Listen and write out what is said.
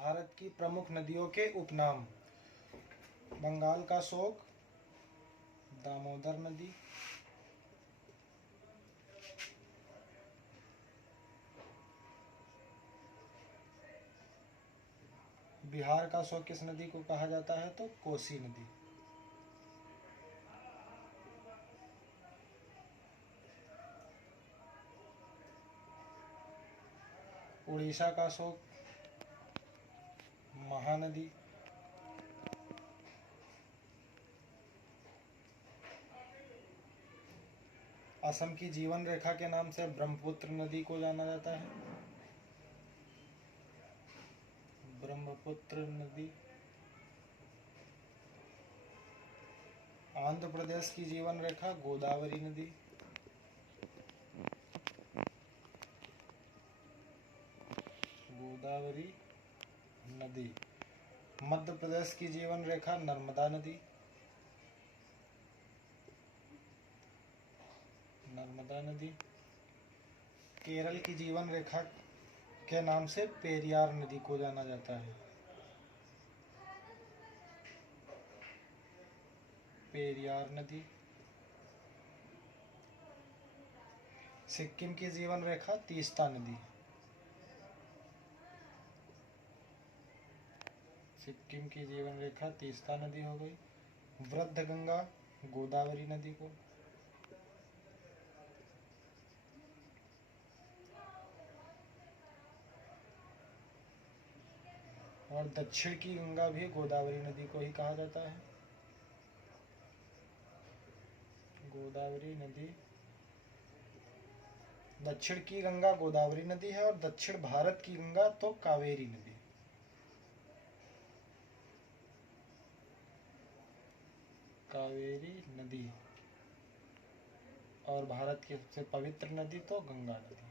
भारत की प्रमुख नदियों के उपनाम: बंगाल का शोक, दामोदर नदी, बिहार का शोक किस नदी को कहा जाता है? तो कोसी नदी। उड़ीसा का शोक, महानदी। असम की जीवन रेखा के नाम से ब्रह्मपुत्र नदी को जाना जाता है, ब्रह्मपुत्र नदी। आंध्र प्रदेश की जीवन रेखा, गोदावरी नदी। गोदावरी नदी। मध्य प्रदेश की जीवन रेखा, नर्मदा नदी। नर्मदा नदी। केरल की जीवन रेखा के नाम से पेरियार नदी को जाना जाता है, पेरियार नदी। सिक्किम की जीवन रेखा, तीस्ता नदी। सिक्किम की जीवन रेखा तीस्ता नदी हो गई। वृद्ध गंगा, गोदावरी नदी को। और दक्षिण की गंगा भी गोदावरी नदी को ही कहा जाता है, गोदावरी नदी। दक्षिण की गंगा गोदावरी नदी है और दक्षिण भारत की गंगा तो कावेरी नदी। कावेरी नदी। और भारत की सबसे पवित्र नदी तो गंगा नदी।